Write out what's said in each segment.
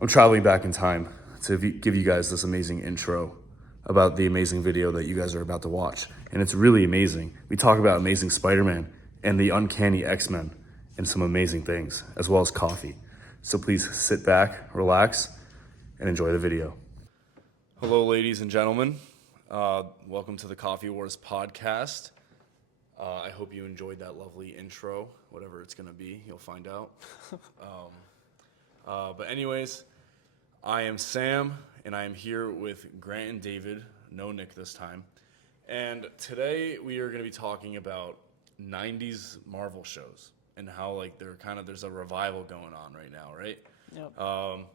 I'm traveling back in time to give you guys this amazing intro about the amazing video that you guys are about to watch. And it's really amazing. We talk about Amazing Spider-Man and the Uncanny X-Men and some amazing things, as well as coffee. So please sit back, relax, and enjoy the video. Hello, ladies and gentlemen. Welcome to the Coffee Wars podcast. I hope you enjoyed that lovely intro, whatever it's going to be. You'll find out. But anyways, I am Sam, and I am here with Grant and David, no Nick this time. And today we are going to be talking about 90s Marvel shows and how there's a revival going on right now, right? Yep.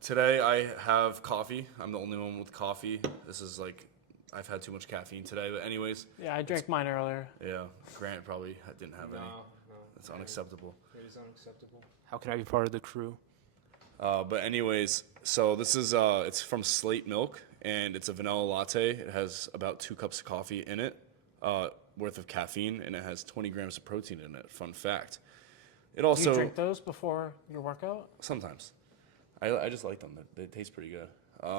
Today I have coffee. I'm the only one with coffee. This is I've had too much caffeine today. But anyways. Yeah, I drank mine earlier. Yeah, Grant probably didn't have any. No. That's unacceptable. It is unacceptable. How can I be part of the crew? But anyways, so this is it's from Slate Milk, and it's a vanilla latte. It has about 2 cups of coffee in it, worth of caffeine, and it has 20 grams of protein in it. Fun fact. It also Do you drink those before your workout? sometimes. I just like them. They taste pretty good.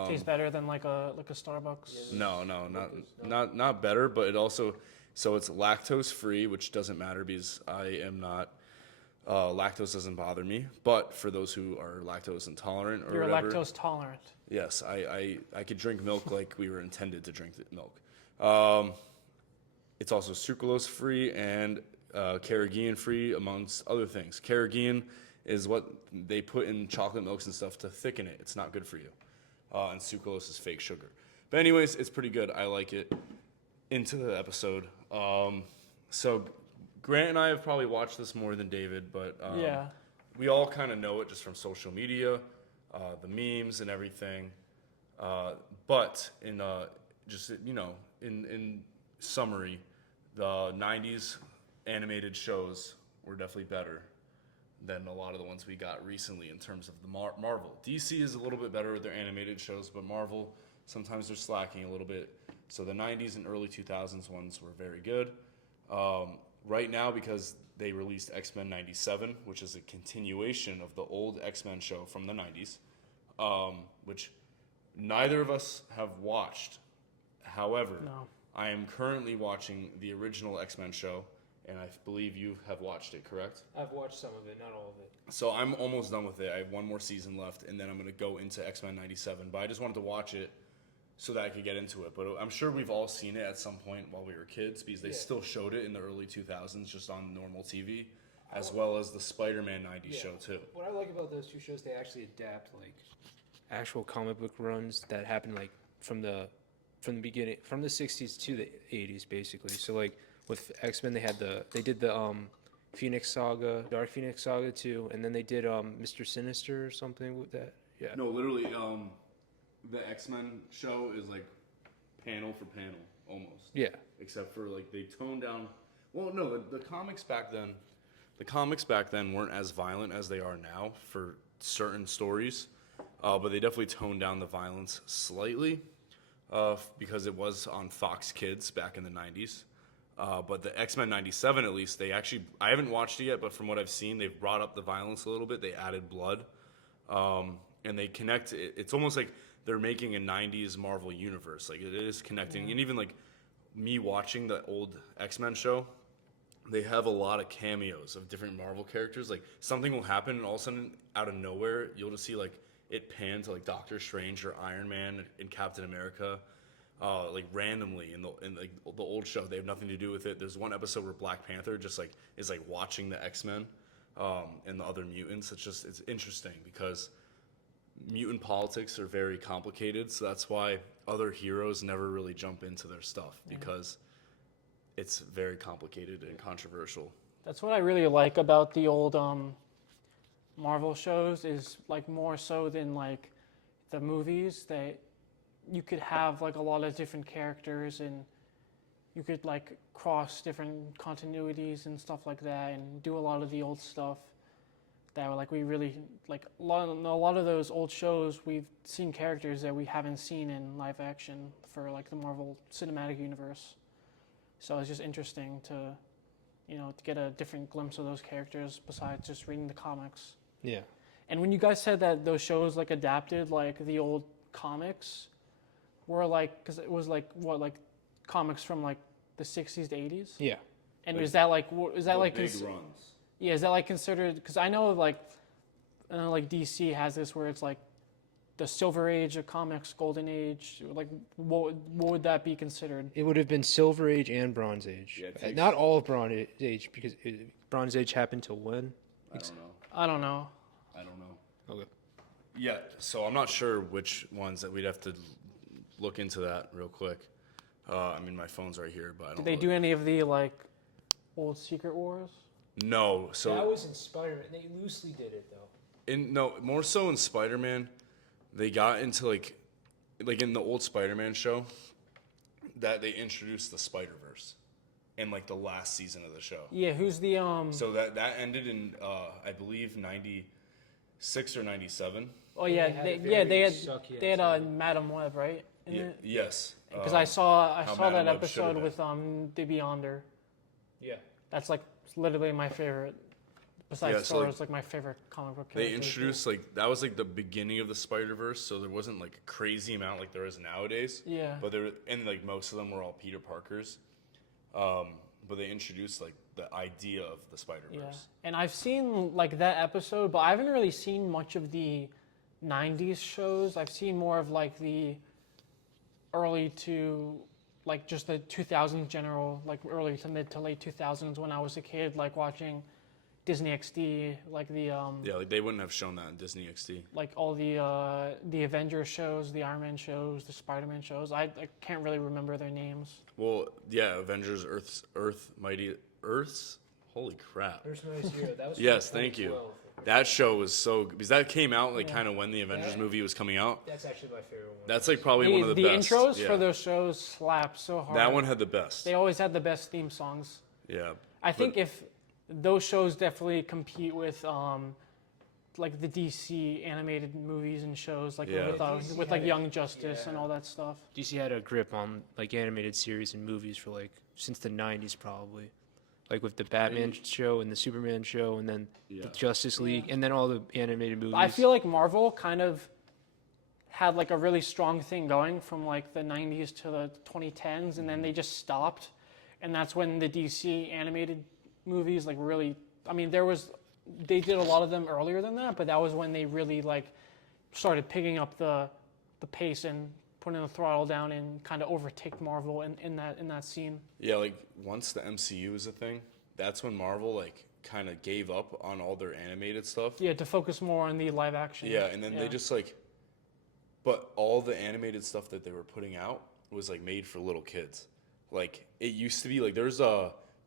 Tastes better than like a Starbucks. No, not better, but it also it's lactose free, which doesn't matter because I am not. Lactose doesn't bother me, but for those who are lactose intolerant or You're whatever, lactose tolerant. yes, I could drink milk like we were intended to drink the milk. It's also sucralose free and carrageenan free, amongst other things. Carrageenan is what they put in chocolate milks and stuff to thicken it. It's not good for you. And sucralose is fake sugar. But anyways, it's pretty good. I like it. Into the episode. So Grant and I have probably watched this more than David, but Yeah. we all kind of know it just from social media, the memes and everything. But in in summary, the 90s animated shows were definitely better than a lot of the ones we got recently in terms of the Marvel. DC is a little bit better with their animated shows, but Marvel, sometimes they're slacking a little bit. So the 90s and early 2000s ones were very good. Right now, because they released X-Men 97, which is a continuation of the old X-Men show from the 90s, which neither of us have watched. However, No. I am currently watching the original X-Men show, and I believe you have watched it, correct? I've watched some of it, not all of it. So I'm almost done with it. I have one more season left, and then I'm going to go into X-Men 97. But I just wanted to watch it so that I could get into it. But I'm sure we've all seen it at some point while we were kids, because they still showed it in the early 2000s just on normal TV, as well as the Spider-Man 90s show too. What I like about those two shows, they actually adapt like actual comic book runs that happened like from the beginning, from the 60s to the 80s basically. So like with X-Men, they did the Phoenix Saga, Dark Phoenix Saga too, and then they did Mr. Sinister or something with that. Yeah. No, literally, the X-Men show is like panel for panel almost. Yeah. Except for they toned down. Well, no, the comics back then weren't as violent as they are now for certain stories, but they definitely toned down the violence slightly because it was on Fox Kids back in the 90s. But the X-Men 97, at least, I haven't watched it yet, but from what I've seen, they've brought up the violence a little bit. They added blood, and they connect. It's almost like they're making a 90s Marvel universe. Like, it is connecting. And even, me watching the old X-Men show, they have a lot of cameos of different Marvel characters. Like, something will happen, and all of a sudden, out of nowhere, you'll just see, it pan to, Doctor Strange or Iron Man and Captain America. Randomly in the old show. They have nothing to do with it. There's one episode where Black Panther just is watching the X-Men and the other mutants. It's interesting because mutant politics are very complicated, so that's why other heroes never really jump into their stuff because it's very complicated and controversial. That's what I really like about the old Marvel shows is more so than the movies that you could have a lot of different characters and you could cross different continuities and stuff like that and do a lot of the old stuff that were we really a lot of those old shows we've seen characters that we haven't seen in live action for the Marvel Cinematic Universe. So it's just interesting to to get a different glimpse of those characters besides just reading the comics. Yeah. And when you guys said that those shows like adapted like the old comics, were like, because it was like what, like comics from like the 60s to 80s? Yeah. And Like, is that like is that The like big runs. yeah, is that like considered? Because I know like DC has this where it's like the Silver Age of comics, Golden Age. Like what would that be considered? It would have been Silver Age and Bronze Age. Yeah, it takes- Not all of Bronze Age, because Bronze Age happened to when? I don't know. I don't know. I don't know. Okay. Yeah, so I'm not sure which ones that we'd have to look into that real quick. I mean, my phone's right here, but I don't. Did they do any of the like old Secret Wars? No, so That was in Spider-Man. They loosely did it though. more so in Spider-Man, they got into like in the old Spider-Man show, that they introduced the Spider-Verse in like the last season of the show. Yeah, who's the So that ended in I believe 96 or 97. Oh yeah, They had a they very had sucky they had ass Madam Web, right? Yes. Because I saw how that Madam Web should have episode with the Beyonder. Yeah. That's like literally my favorite. Besides Yeah, so, Thor, like, it's like my favorite comic book character. They introduced like that was like the beginning of the Spider-Verse, so there wasn't like a crazy amount like there is nowadays. Yeah. But there and like most of them were all Peter Parkers. But they introduced like the idea of the Spider-Verse. Yeah, and I've seen like that episode, but I haven't really seen much of the '90s shows. I've seen more of like the early to like just the 2000s general, like early to mid to late 2000s when I was a kid, like watching Disney XD, like the Yeah, like they wouldn't have shown that in Disney XD. like all the Avengers shows, the Iron Man shows, the Spider-Man shows. I can't really remember their names. Well, yeah, Avengers Earth's holy crap. There's no zero. That was Yes, thank you. That show was so because that came out like kind of when the Avengers Yeah. movie was coming out. That's actually my favorite one. That's like probably one of the best. intros Yeah. for those shows slap so hard. That one had the best. They always had the best theme songs. Yeah. I think if those shows definitely compete with like the DC animated movies and shows, like Yeah. DC with like had Young Justice and yeah. all that stuff. DC had a grip on like animated series and movies for like since the 90s probably. Like with the Batman show and the Superman show and then Yeah. the Justice League and then all the animated movies. I feel like Marvel kind of had like a really strong thing going from like the 90s to the 2010s, and then they just stopped, and that's when the DC animated movies like really. I mean, they did a lot of them earlier than that, but that was when they really like started picking up the pace and putting the throttle down and kind of overtake Marvel in that scene. Yeah, like once the MCU was a thing, that's when Marvel like kind of gave up on all their animated stuff. Yeah, to focus more on the live action. Yeah, and then they just like, but all the animated stuff that they were putting out was like made for little kids. Like it used to be like there's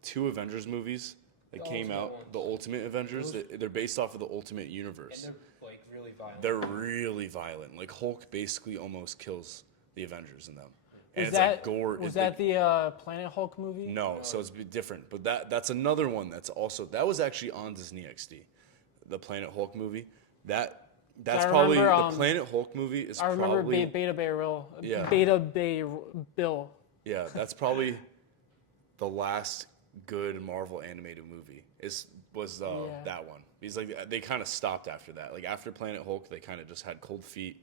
2 Avengers movies that The came Ultimate out, ones. the Ultimate Avengers. They're based off of the Ultimate Universe. and they're like really violent. They're really violent. Like Hulk basically almost kills the Avengers in them. And Is it's that like gore. was it's that like- the Planet Hulk movie? No, so it's different. But that's another one that's also that was actually on Disney XD, the Planet Hulk movie. That's I probably remember, the Planet Hulk movie is I remember probably Beta Bay Bill. Yeah. Beta Bay Bill. yeah, that's probably the last good Marvel animated movie. Was that one. Because like they kind of stopped after that. Like after Planet Hulk, they kind of just had cold feet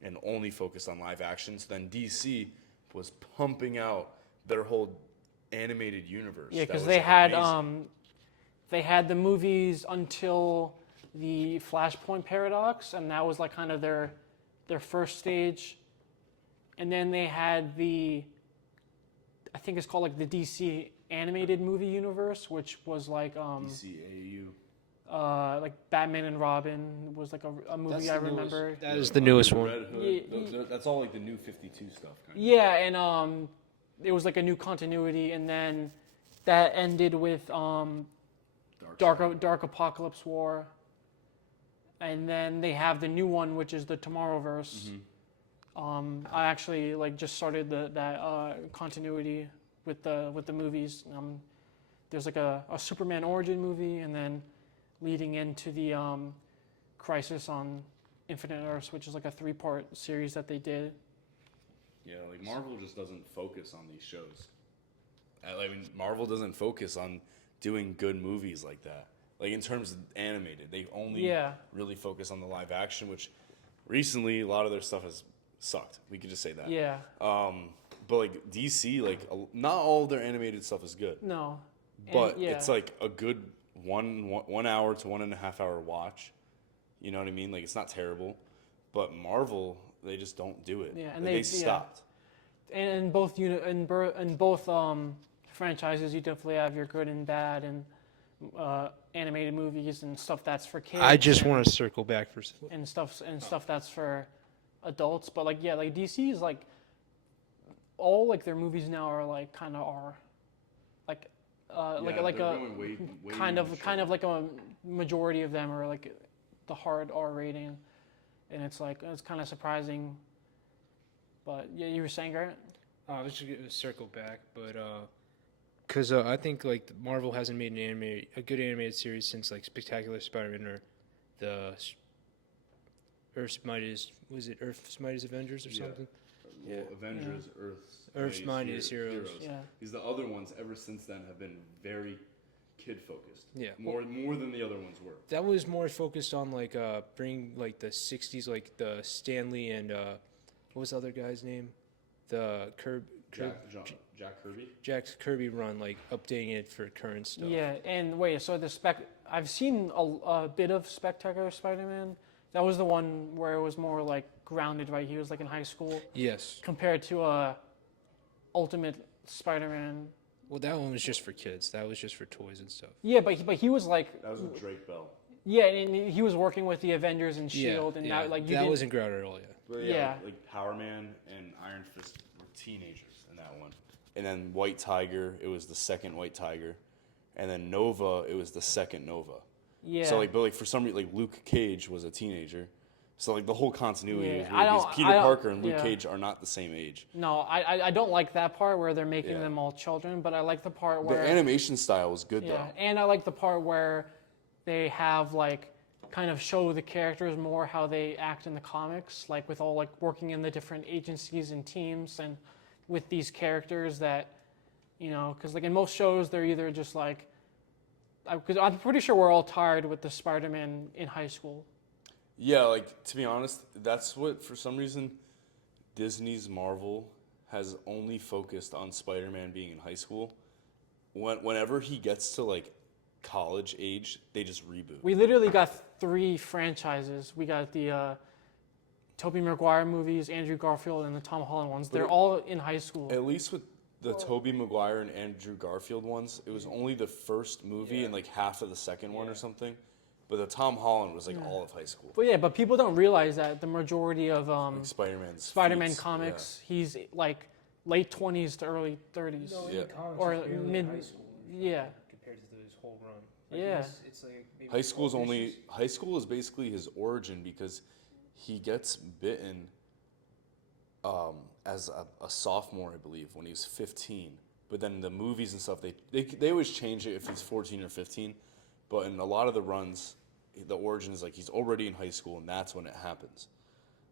and only focused on live action. So then DC was pumping out their whole animated universe. Yeah, that because was, they like, had amazing. they had the movies until the Flashpoint Paradox, and that was like kind of their first stage. And then they had I think it's called like the DC animated movie universe, which was like DCAU. like Batman and Robin was like a movie I remember. That is the newest The one. Red Hood. That's all like the new 52 stuff. Kind of. Yeah, and it was like a new continuity, and then that ended with Dark Apocalypse War, and then they have the new one, which is the Tomorrowverse. I actually like just started that continuity with the movies. There's like a Superman origin movie, and then leading into the Crisis on Infinite Earths, which is like a 3-part series that they did. Yeah, like Marvel just doesn't focus on these shows. I mean, Marvel doesn't focus on doing good movies like that. Like in terms of animated, they only Yeah. really focus on the live action, which recently a lot of their stuff has sucked. We could just say that. Yeah. But like DC, like not all of their animated stuff is good, No. but yeah. it's like a good 1 hour to 1.5 hour watch. You know what I mean? Like it's not terrible, but Marvel, they just don't do it. Yeah, and Like, they stopped. And in both in both franchises, you definitely have your good and bad and animated movies and stuff that's for kids. I just want to circle back for and stuff that's for adults. But like like DC is like all like their movies now are like kind of are like like they're a going way kind of like a majority of them are like the hard R rating, and it's kind of surprising. But yeah, you were saying, Grant? Let's just circle back, but because I think like Marvel hasn't made a good animated series since like Spectacular Spider-Man or the Earth's Mightiest Avengers or something. Well, Avengers, Earth's Mightiest Heroes. Yeah. Because the other ones ever since then have been very kid focused. Yeah. More than the other ones were. That was more focused on like bring like the '60s, like the Stanley and what was the other guy's name? The Jack Kirby. Jack Kirby run, like updating it for current stuff. Yeah, and wait, so I've seen a bit of Spectacular Spider-Man. That was the one where it was more like grounded, right? He was like in high school. Yes. Compared to Ultimate Spider-Man. Well, that one was just for kids. That was just for toys and stuff. Yeah, but he was like. That was with Drake Bell. Yeah, and he was working with the Avengers and Shield, and now like that wasn't grounded at all yet. But yeah, like Power Man and Iron Fist were teenagers in that one. And then White Tiger, it was the second White Tiger, and then Nova, it was the second Nova. Yeah. So but for some reason, like Luke Cage was a teenager, so like the whole continuity is I weird don't- because Peter I don't- Parker and Luke yeah. Cage are not the same age. No, I don't like that part where they're making Yeah. them all children, but I like the part The where animation style was good yeah, though. and I like the part where they have like kind of show the characters more how they act in the comics, like with all like working in the different agencies and teams, and with these characters that, you know, because like in most shows they're either just like, because I'm pretty sure we're all tired with the Spider-Man in high school. Yeah, like to be honest, that's what for some reason Disney's Marvel has only focused on Spider-Man being in high school. Whenever he gets to like college age, they just reboot. We literally got 3 franchises. We got the Tobey Maguire movies, Andrew Garfield, and the Tom Holland ones. They're all in high school. At least with the Tobey Maguire and Andrew Garfield ones, it was only the first movie and like half of the second one or something. But the Tom Holland was like all of high school. But people don't realize that the majority of Like Spider-Man feats, comics, he's like late 20s to early 30s. No, Yeah. in the comics, Or he's barely mid- in high school. yeah. Compared to his whole run. Yeah. It's like maybe High school is 12 only issues. high school is basically his origin because he gets bitten as a sophomore, I believe, when he was 15. But then the movies and stuff, they always change it if he's 14 or 15. But in a lot of the runs, the origin is like he's already in high school, and that's when it happens.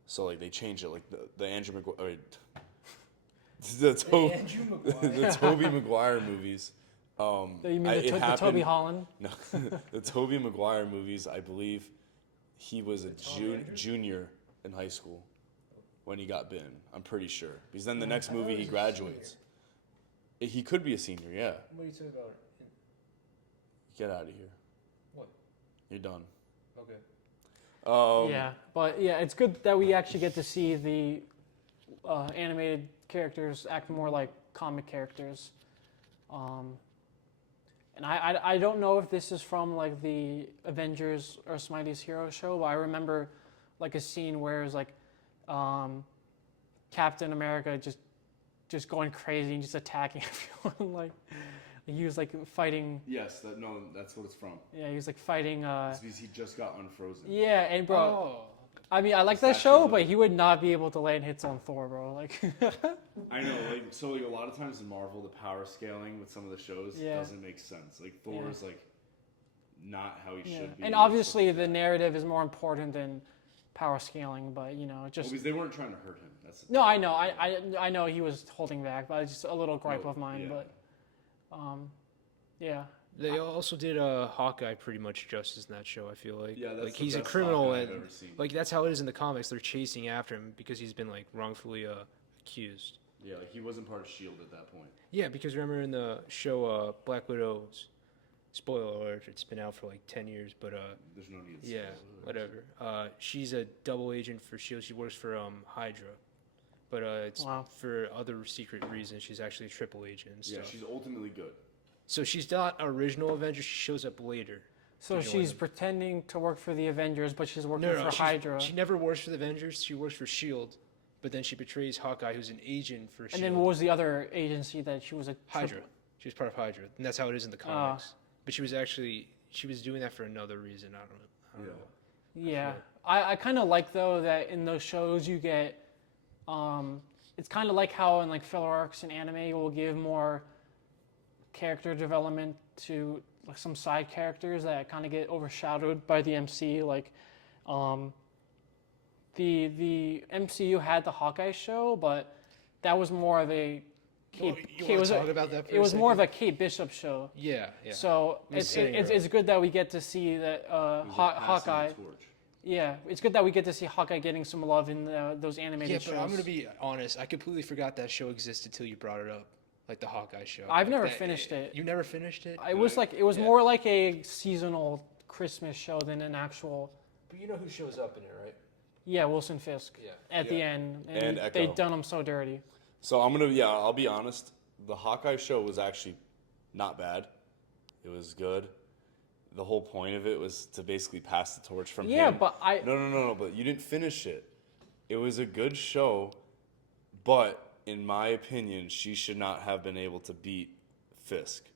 So like they change it, like the Andrew Maguire, the Tobey Maguire movies. You mean it the happened- Tobey Holland? No, the Tobey Maguire movies. I believe he was a junior in high school when he got bitten. I'm pretty sure because then the next movie he graduates. He could be a senior. Yeah. What are you talking about? Get out of here. What? You're done. Okay. Yeah, but yeah, it's good that we actually get to see the animated characters act more like comic characters. And I don't know if this is from like the Avengers or Mightiest Hero show, but I remember like a scene where it was like Captain America just going crazy and just attacking everyone. Like he was like fighting. Yes. That's what it's from. Yeah, he was like fighting. It's because he just got unfrozen. Yeah, and bro. Oh. I mean, I like that show, but he would not be able to land hits on Thor, bro. Like, I know, like a lot of times in Marvel, the power scaling with some of the shows doesn't make sense. Like Thor is like not how he should be. and obviously the narrative is more important than power scaling, but you know, just because they weren't trying to hurt him. That's no, I know, I know he was holding back, but it's just a little gripe of mine. yeah. But yeah, They also did Hawkeye pretty much justice in that show. I feel like, Yeah, that's like the he's a best criminal, Hawkeye I've and ever seen. like that's how it is in the comics. They're chasing after him because he's been like wrongfully accused. Yeah, like he wasn't part of Shield at that point. Yeah, because remember in the show Black Widow's spoiler alert, it's been out for like 10 years, but There's no need. To yeah, spoil it. whatever. She's a double agent for Shield. She works for Hydra, but it's Wow. for other secret reasons. She's actually a triple agent and Yeah, stuff. she's ultimately good. So she's not original Avenger. She shows up later. So to join she's them. pretending to work for the Avengers, but she's working No, no, for she's- Hydra. She never works for the Avengers. She works for Shield, but then she betrays Hawkeye, who's an agent for Shield. And then what was the other agency that she was a Hydra. She was part of Hydra, and that's how it is in the comics. But she was doing that for another reason. I don't know. Yeah, I kind of like though that in those shows you get, it's kind of like how in like filler arcs in anime will give more character development to like some side characters that kind of get overshadowed by the MC. Like, the MCU had the Hawkeye show, but that was more of a Kate. You want to talk about that for It was more of second? a Kate Bishop show. Yeah. So was saying it's good that we get to see that Passing the Hawkeye. torch. Yeah, it's good that we get to see Hawkeye getting some love in those animated Yeah, shows. but I'm gonna be honest. I completely forgot that show existed till you brought it up, like the Hawkeye show. I've Like never that- finished it. You never finished it? It was like it was Yeah. more like a seasonal Christmas show than an actual. But you know who shows up in it, right? Yeah, Wilson Fisk Yeah. at the Yeah. end, And they Echo. done him so dirty. So I'll be honest. The Hawkeye show was actually not bad. It was good. The whole point of it was to basically pass the torch from Yeah, him. but No, but you didn't finish it. It was a good show, but in my opinion, she should not have been able to beat Fisk.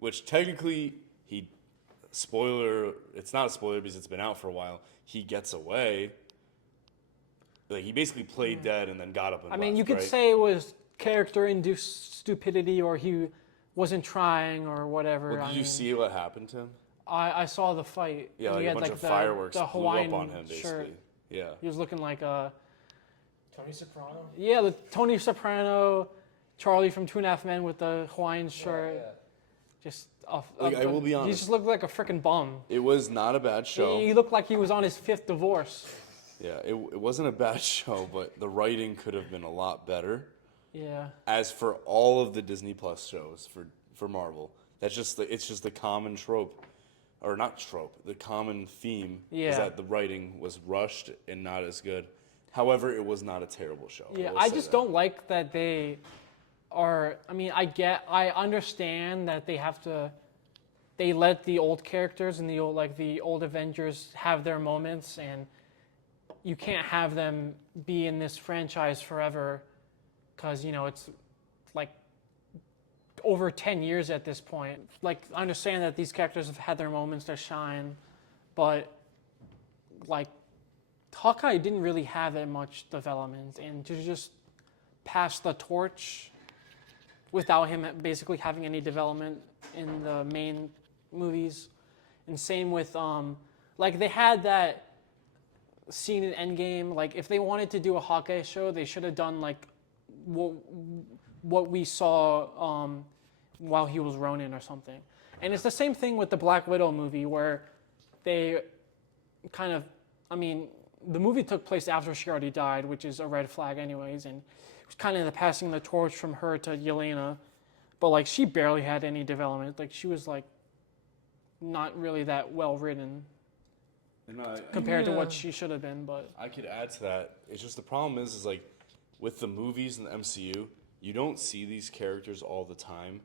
Which technically it's not a spoiler because it's been out for a while. He gets away. Like he basically played dead and then got up and I mean, left, you could right? say it was character-induced stupidity, or he wasn't trying, or whatever. Well, did you see what happened to him? I saw the fight. Yeah, He like a had, bunch of the, fireworks the blew Hawaiian up on him, basically. shirt. Yeah. He was looking like Tony Soprano. yeah, the Tony Soprano, Charlie from Two and a Half Men with the Hawaiian shirt. Just off. Like, I will be He honest. just looked like a freaking bum. It was not a bad show. He looked like he was on his 5th divorce. Yeah, it wasn't a bad show, but the writing could have been a lot better. Yeah. As for all of the Disney Plus shows for Marvel, it's just the common trope, or not trope, the common theme Yeah. is that the writing was rushed and not as good. However, it was not a terrible show. Yeah, will I say just that. don't like that they are. I mean, I understand that they let the old characters and the old Avengers have their moments, and you can't have them be in this franchise forever, because it's like over 10 years at this point. Like, I understand that these characters have had their moments to shine, but like Hawkeye didn't really have that much development, and to just pass the torch without him basically having any development in the main movies. And same with like they had that scene in Endgame. Like if they wanted to do a Hawkeye show, they should have done like what we saw while he was Ronin or something. And it's the same thing with the Black Widow movie, where they kind of, I mean, the movie took place after she already died, which is a red flag anyways, and it was kind of the passing the torch from her to Yelena. But like she barely had any development. Like she was like not really that well written compared to what she should have been. But I could add to that. It's just the problem is like with the movies and the MCU, you don't see these characters all the time,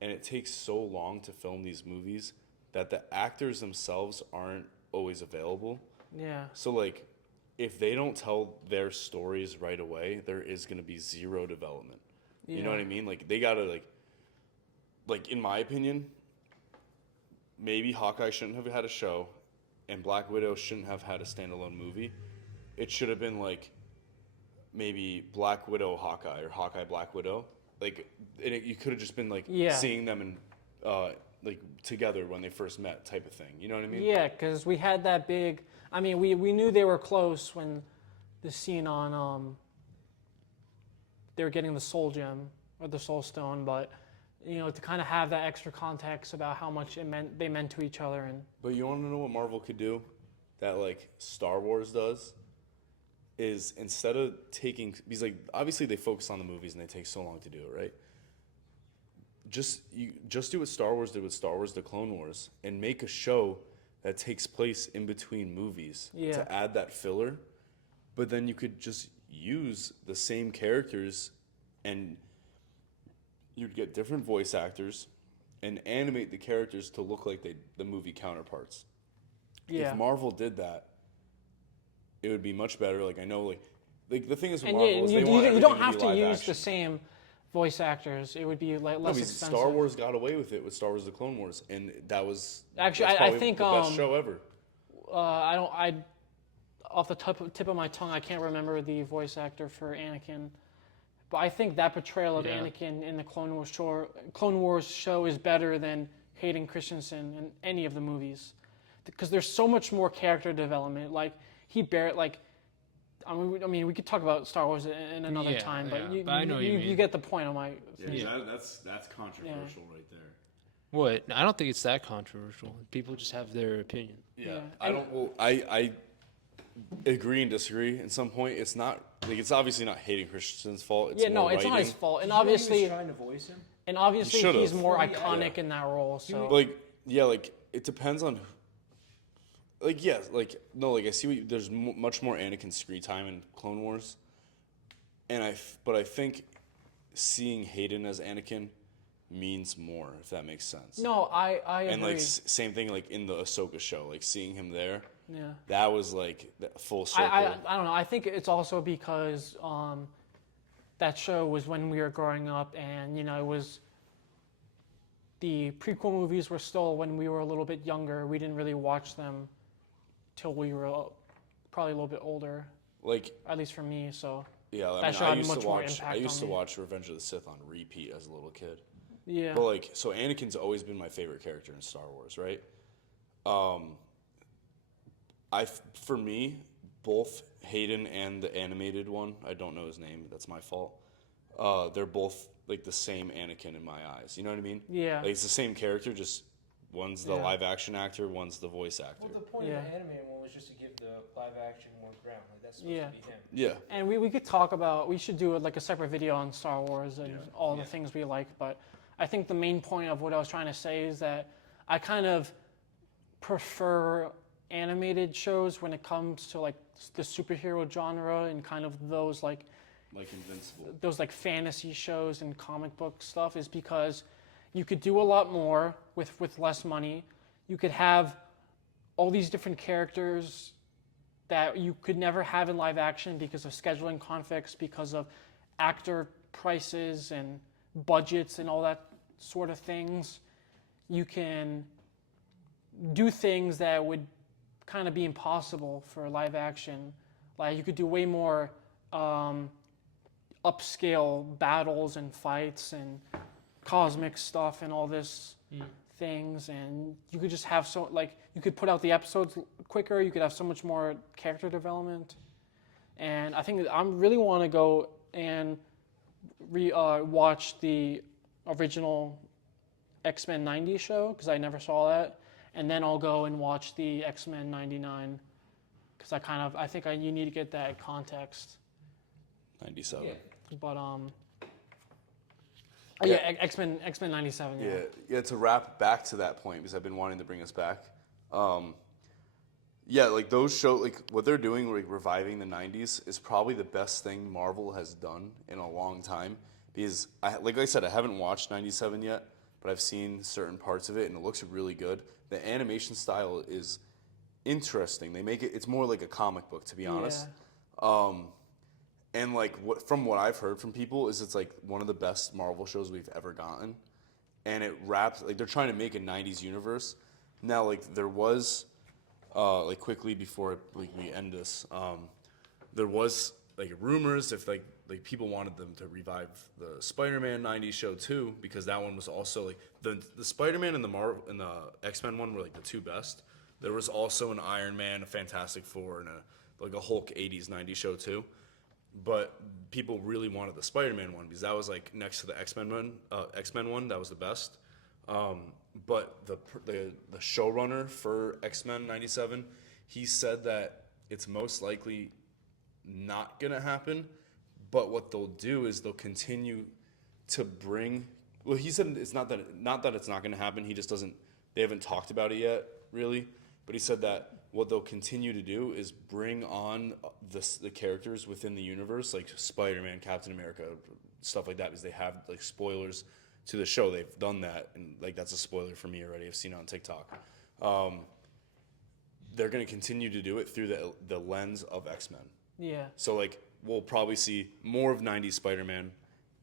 and it takes so long to film these movies that the actors themselves aren't always available. yeah, So like if they don't tell their stories right away, there is going to be zero development. You know what I mean? Like they got to like in my opinion, maybe Hawkeye shouldn't have had a show and Black Widow shouldn't have had a standalone movie. It should have been like maybe Black Widow Hawkeye or Hawkeye Black Widow. Like you could have just been like seeing them in like together when they first met type of thing. You know what I mean? yeah, because we had that big. I mean, we knew they were close when the scene on they were getting the Soul Gem or the Soul Stone, but to kind of have that extra context about how much they meant to each other. And But you want to know what Marvel could do that like Star Wars does? Is instead of taking, because like obviously they focus on the movies and they take so long to do it, right? Just do what Star Wars did with Star Wars: The Clone Wars, and make a show that takes place in between movies to add that filler. But then you could just use the same characters, and you'd get different voice actors, and animate the characters to look like the movie counterparts. yeah, If Marvel did that, it would be much better. Like I know, like the thing is with and Marvel is they want you everything don't to have be to live use action. the same voice actors. It would be like No, less because expensive. Star Wars got away with it with Star Wars: The Clone Wars, and that's Actually, I probably think the best show ever. I off the tip of my tongue, I can't remember the voice actor for Anakin, but I think that portrayal of Anakin in the Clone Wars show is better than Hayden Christensen in any of the movies, because there's so much more character development. Like I mean, we could talk about Star Wars in another time, but but I know what you you mean. get the point of my. That's controversial right there. What? I don't think it's that controversial. People just have their opinion. Yeah, I don't. Well, I agree and disagree. At some point, it's not like it's obviously not Hayden Christensen's fault. It's more it's not his writing. fault, and He was obviously, trying to voice him. he's should've. more Yeah. iconic in that role. So Like it depends on. Like no, I see there's much more Anakin screen time in Clone Wars, and but I think seeing Hayden as Anakin means more, if that makes sense. no, I agree. And like same thing like in the Ahsoka show, like seeing him there, Yeah. that was like full circle. I don't know. I think it's also because that show was when we were growing up, and it was the prequel movies were still when we were a little bit younger. We didn't really watch them till we were probably a little bit older, Like at least for me. So yeah, I that mean, show I had used much to more watch. I impact used on to me. watch Revenge of the Sith on repeat as a little kid. yeah, But like, so Anakin's always been my favorite character in Star Wars, right? For me, both Hayden and the animated one, I don't know his name, that's my fault. They're both like the same Anakin in my eyes. You know what I mean? Yeah. Like it's the same character, just one's the Yeah. live action actor, one's the voice actor. Well, the point Yeah. of the animated one was just to give the live action more ground. Like that's supposed Yeah. to be him. Yeah. And we could talk about, we should do like a separate video on Star Wars and all the Yeah. things we like, but I think the main point of what I was trying to say is that I kind of prefer animated shows when it comes to like the superhero genre and kind of those like Invincible. those like fantasy shows and comic book stuff, is because you could do a lot more with less money. You could have all these different characters that you could never have in live action because of scheduling conflicts, because of actor prices and budgets and all that sort of things. You can do things that would kind of be impossible for live action. Like you could do way more upscale battles and fights and cosmic stuff and all this things, and you could just have you could put out the episodes quicker. You could have so much more character development, and I think I really want to go and watch the original X-Men 90 show because I never saw that, and then I'll go and watch the X-Men 99 because I think you need to get that context. 97. Yeah. But Yeah. X-Men 97. Yeah. Yeah, to wrap back to that point, because I've been wanting to bring us back. Yeah, like those shows, like what they're doing, like reviving the 90s, is probably the best thing Marvel has done in a long time. Because, like I said, I haven't watched 97 yet, but I've seen certain parts of it, and it looks really good. The animation style is interesting. They make it's more like a comic book, to be honest. And like from what I've heard from people is it's like one of the best Marvel shows we've ever gotten, and it wraps like they're trying to make a '90s universe. Now, like there was, like quickly before like we end this, there was like rumors if like people wanted them to revive the Spider-Man '90s show too, because that one was also like the Spider-Man and the X-Men one were like the two best. There was also an Iron Man, a Fantastic Four, and a Hulk '80s '90s show too. but people really wanted the Spider-Man one because that was like next to the X-Men one. That was the best. But the showrunner for X-Men '97, he said that it's most likely not gonna happen. But what they'll do is they'll continue to bring. Well, he said it's not that it's not gonna happen. He just doesn't. They haven't talked about it yet, really. But he said that what they'll continue to do is bring on the characters within the universe, like Spider-Man, Captain America, stuff like that, because they have like spoilers to the show. They've done that, and like that's a spoiler for me already. I've seen it on TikTok. They're going to continue to do it through the lens of X-Men. Yeah. So like we'll probably see more of '90s Spider-Man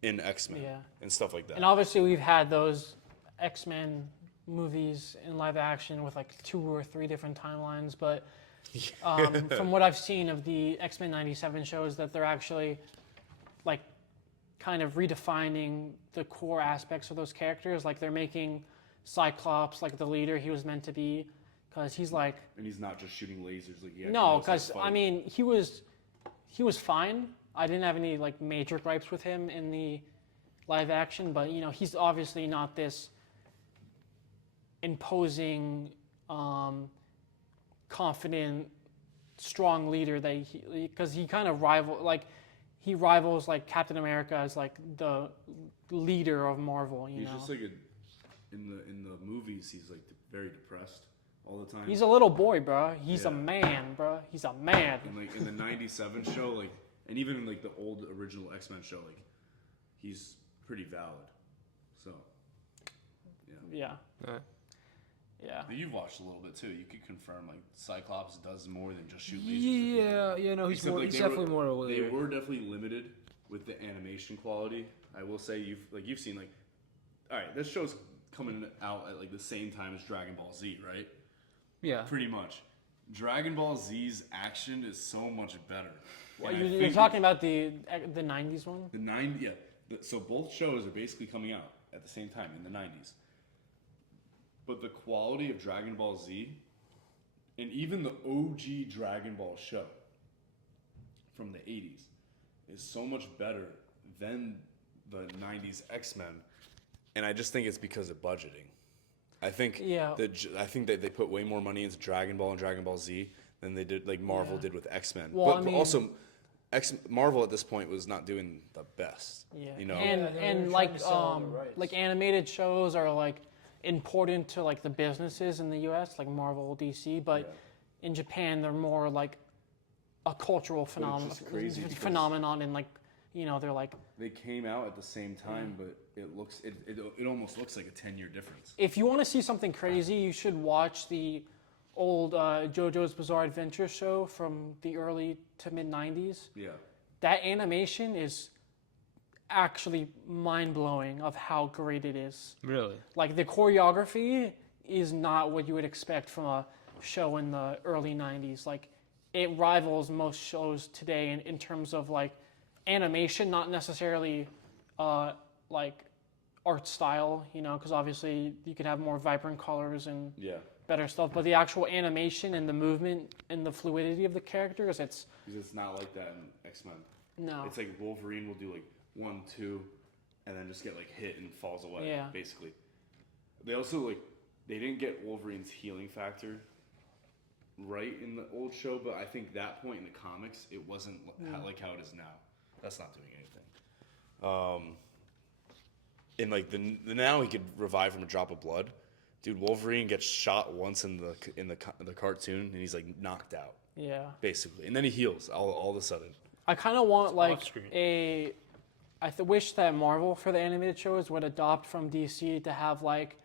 in X-Men and stuff like that. And obviously we've had those X-Men movies in live action with like 2 or 3 different timelines, but from what I've seen of the X-Men '97 shows, that they're actually like kind of redefining the core aspects of those characters. Like they're making Cyclops like the leader he was meant to be, because he's like, and he's not just shooting lasers like no, because I mean he was fine. I didn't have any like major gripes with him in the live action, but you know he's obviously not this imposing, confident, strong leader that because he kind of rivals like Captain America as like the leader of Marvel. You know, just like in the movies, he's like very depressed all the time. He's a little boy, bro. He's a man, bro. He's a man. And like in the '97 show, like, and even in like the old original X-Men show, like, he's pretty valid. So, yeah. Yeah. You've watched a little bit too. You could confirm like Cyclops does more than just shoot lasers. Yeah, no, he's Except, more. like, He's definitely more. They were definitely limited with the animation quality. I will say you've seen like, all right, this show's coming out at like the same time as Dragon Ball Z, right? Yeah. Pretty much. Dragon Ball Z's action is so much better. Well, you're talking about the '90s one? So both shows are basically coming out at the same time in the '90s. But the quality of Dragon Ball Z, and even the OG Dragon Ball show from the '80s, is so much better than the '90s X-Men, and I just think it's because of budgeting. I think that they put way more money into Dragon Ball and Dragon Ball Z than they did, like Marvel did with X-Men. Well, but also, Marvel at this point was not doing the best. Yeah. You know, And like animated shows are like important to like the businesses in the U.S. like Marvel, DC, but in Japan they're more like a cultural phenomenon, and like you know they're like they came out at the same time, but it almost looks like a 10-year difference. If you want to see something crazy, you should watch the old JoJo's Bizarre Adventure show from the early to mid '90s. Yeah, that animation is actually mind-blowing of how great it is. Really? Like the choreography is not what you would expect from a show in the early '90s. Like it rivals most shows today in terms of like animation, not necessarily like art style, you know, because obviously you could have more vibrant colors and better stuff, but the actual animation and the movement and the fluidity of the characters, it's not like that in X-Men. No. It's like Wolverine will do like 1, 2, and then just get like hit and falls away. Basically. They also they didn't get Wolverine's healing factor right in the old show, but I think that point in the comics it wasn't like how it is now. That's not doing anything. In like the now he could revive from a drop of blood. Dude, Wolverine gets shot once in the cartoon and he's like knocked out. Yeah. Basically, and then he heals all of a sudden. I kind of want wish that Marvel for the animated shows would adopt from DC to have like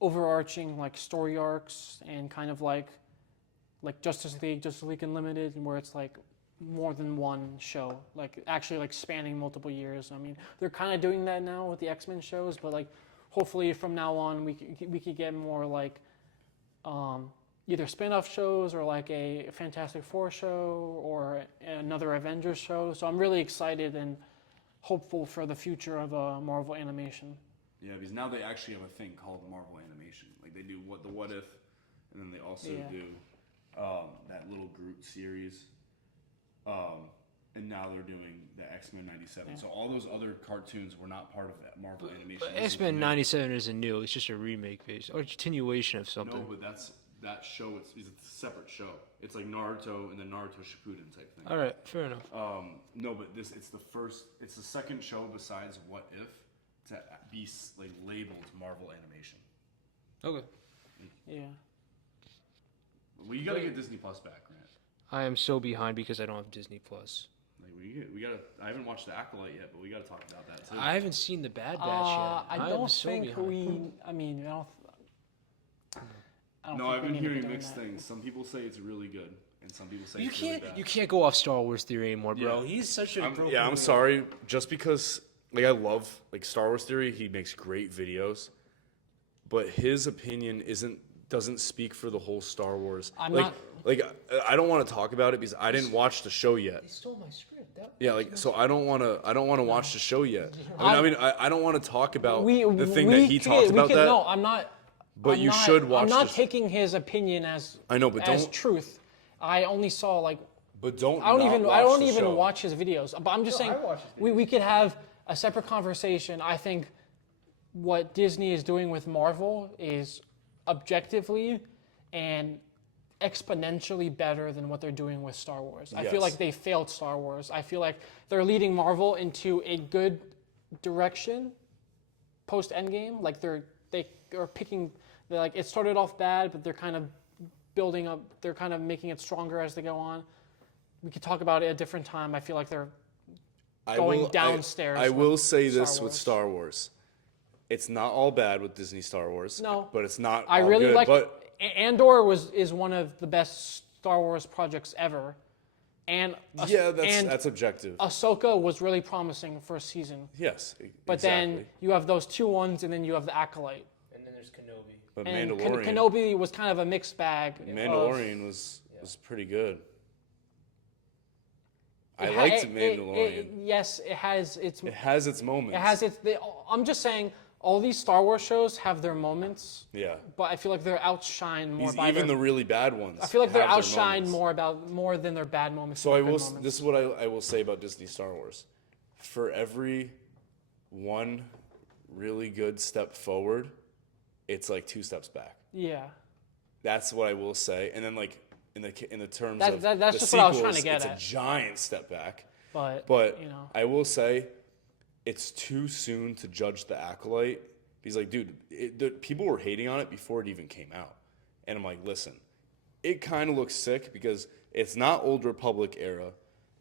overarching like story arcs and kind of like Justice League Unlimited, and where it's like more than one show, like actually like spanning multiple years. I mean, they're kind of doing that now with the X-Men shows, but like hopefully from now on we could get more like either spin-off shows or like a Fantastic Four show or another Avengers show. So I'm really excited and hopeful for the future of Marvel animation. Yeah, because now they actually have a thing called Marvel Animation. Like they do the What If, and then they also do that little Groot series. and now they're doing the X-Men 97. So all those other cartoons were not part of that Marvel animation. But X-Men 97 isn't new. It's just a remake based or a continuation of something. No, but that show. It's a separate show. It's like Naruto and then Naruto Shippuden type thing. All right, fair enough. No, but it's the second show besides What If to be like labeled Marvel animation. Okay. Yeah. Well, you gotta get Disney Plus back, Grant. I am so behind because I don't have Disney Plus. Like we gotta. I haven't watched The Acolyte yet, but we gotta talk about that too. I haven't seen the Bad Batch yet. I don't am so think behind. we. I mean, I don't. No, think I've we been need to be hearing doing mixed that. things. Some people say it's really good, and some people say You it's really can't. bad. You can't go off Star Wars theory anymore, bro. Yeah. He's such a. I'm sorry. Just because, like, I love like Star Wars theory, he makes great videos, but his opinion doesn't speak for the whole Star Wars. I'm like, not- like I don't want to talk about it because I didn't watch the show yet. They stole my script. Yeah, like so I don't want to watch the show yet. I don't want to talk about the thing that he talked about. No, I'm not. But I'm you not- should watch. I'm not this. taking his opinion as I know, but as don't. truth. I only saw like But don't. I don't not even watch I don't the even show. watch his videos. But I'm just saying watch his we could have a separate conversation. I think what Disney is doing with Marvel is objectively and exponentially better than what they're doing with Star Wars. I feel Yes. like they failed Star Wars. I feel like they're leading Marvel into a good direction post Endgame. Like they are picking. They're like it started off bad, but they're kind of building up. They're kind of making it stronger as they go on. We could talk about it at a different time. I feel like they're going downstairs I will with say Star this with Wars. Star Wars. It's not all bad with Disney Star Wars. No. But it's not I all really good. like But Andor is one of the best Star Wars projects ever, and yeah, and that's objective. Ahsoka was really promising for a season. Yes, But exactly. then you have those two ones, and then you have the Acolyte. And then there's Kenobi. But And Mandalorian, Kenobi was kind of a mixed bag. Mandalorian was pretty good. I It liked ha- Mandalorian. yes, it has its. It has its moments. It has its. I'm just saying, all these Star Wars shows have their moments, Yeah. but I feel like they're outshined more by Even their, the really bad ones. I feel like they're have their outshined moments. more than their bad moments. So and I their will. good moments. This is what I will say about Disney Star Wars. For every one really good step forward, it's like 2 steps back. Yeah. That's what I will say. And then like in the terms That's of the just what I was sequels, trying to get it's at. a giant step back. But you know, I will say, it's too soon to judge The Acolyte. He's like, dude, people were hating on it before it even came out. And I'm like, listen, it kind of looks sick because it's not Old Republic era,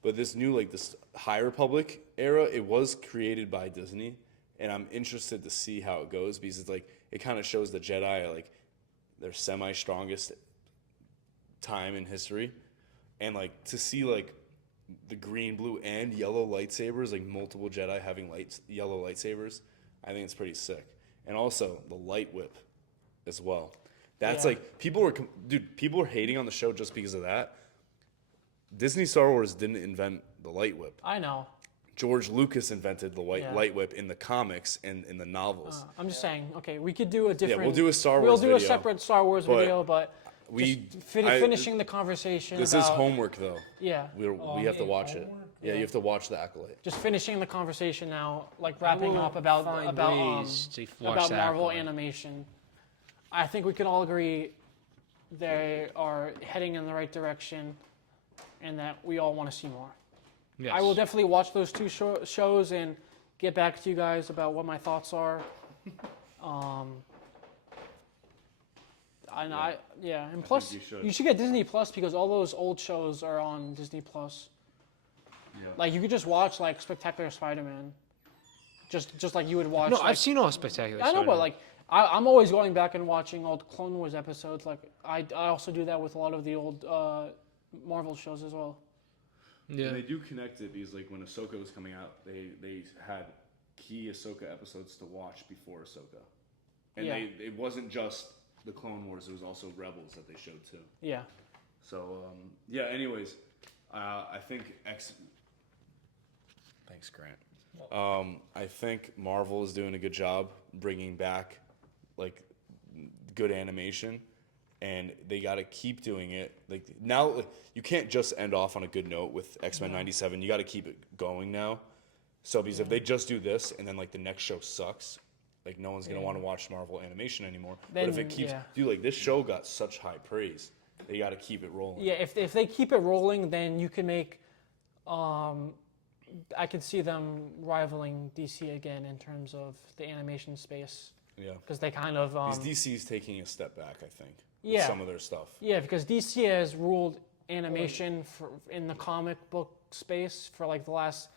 but this new, like, this High Republic era, it was created by Disney. And I'm interested to see how it goes because it's like, it kind of shows the Jedi are like their semi-strongest time in history. And, like, to see, like, the green, blue, and yellow lightsabers, like multiple Jedi having yellow lightsabers, I think it's pretty sick. And also the light whip as well. That's Yeah. like people are hating on the show just because of that. Disney Star Wars didn't invent the light whip. I know. George Lucas invented the Yeah. light whip in the comics and in the novels. I'm just saying. Okay, we could do a different. we'll do a Star We'll Wars do a video, separate Star Wars but video, but we finishing the conversation. This about, is homework though. Yeah. We have to watch it. Yeah, you have to watch The Acolyte. Just finishing the conversation now, like wrapping will up about find about ways to watch The Marvel Acolyte. animation. I think we can all agree they are heading in the right direction, and that we all want to see more. Yes. I will definitely watch those two shows and get back to you guys about what my thoughts are. And plus, you should. get Disney Plus because all those old shows are on Disney Plus. Yeah. Like you could just watch like Spectacular Spider-Man, just like you would watch. No, like, I've seen all Spectacular. I know, but Spider-Man. like I'm always going back and watching old Clone Wars episodes. Like I also do that with a lot of the old Marvel shows as well. yeah, And they do connect it because like when Ahsoka was coming out, they had key Ahsoka episodes to watch before Ahsoka. And Yeah. it wasn't just the Clone Wars, it was also Rebels that they showed too. Yeah. So anyways, I think Thanks, Grant. I think Marvel is doing a good job bringing back like good animation. and they got to keep doing it. Like now, like, you can't just end off on a good note with X-Men '97. You got to keep it going now. So because if they just do this and then like the next show sucks, like no one's gonna want to watch Marvel animation anymore. But if it keeps, dude, like this show got such high praise, they got to keep it rolling. Yeah, if they keep it rolling, then you can make. I could see them rivaling DC again in terms of the animation space. Yeah. Because they kind of. Because DC's taking a step back, I think. Yeah. With some of their stuff. Yeah, because DC has ruled animation in the comic book space for like the last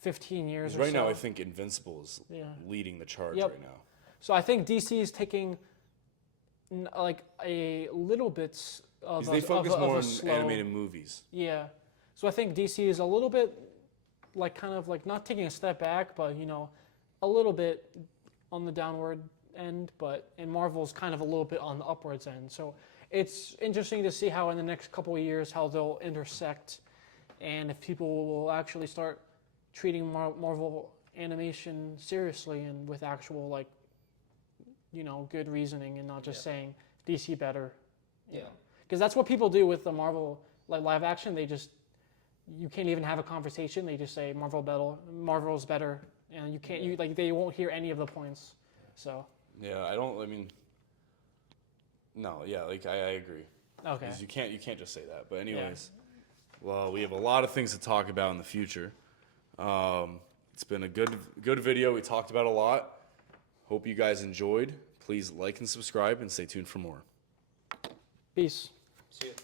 15 years or Right so. now, I think Invincible is leading the charge right now. So I think DC is taking like a little bit of Because they focus more on slow, animated movies. Yeah. So I think DC is a little bit like kind of like not taking a step back, but you know, a little bit on the downward end, and Marvel's kind of a little bit on the upwards end. So it's interesting to see how in the next couple of years how they'll intersect, and if people will actually start treating Marvel animation seriously and with actual like, you know, good reasoning and not just saying DC better. Yeah. Because that's what people do with the Marvel like live action. They just you can't even have a conversation. They just say Marvel's better, and you can't they won't hear any of the points. So. Yeah, I agree. Okay. 'Cause you can't just say that. But anyways, well, we have a lot of things to talk about in the future. It's been a good video. We talked about a lot. Hope you guys enjoyed. Please like and subscribe and stay tuned for more. Peace. See ya.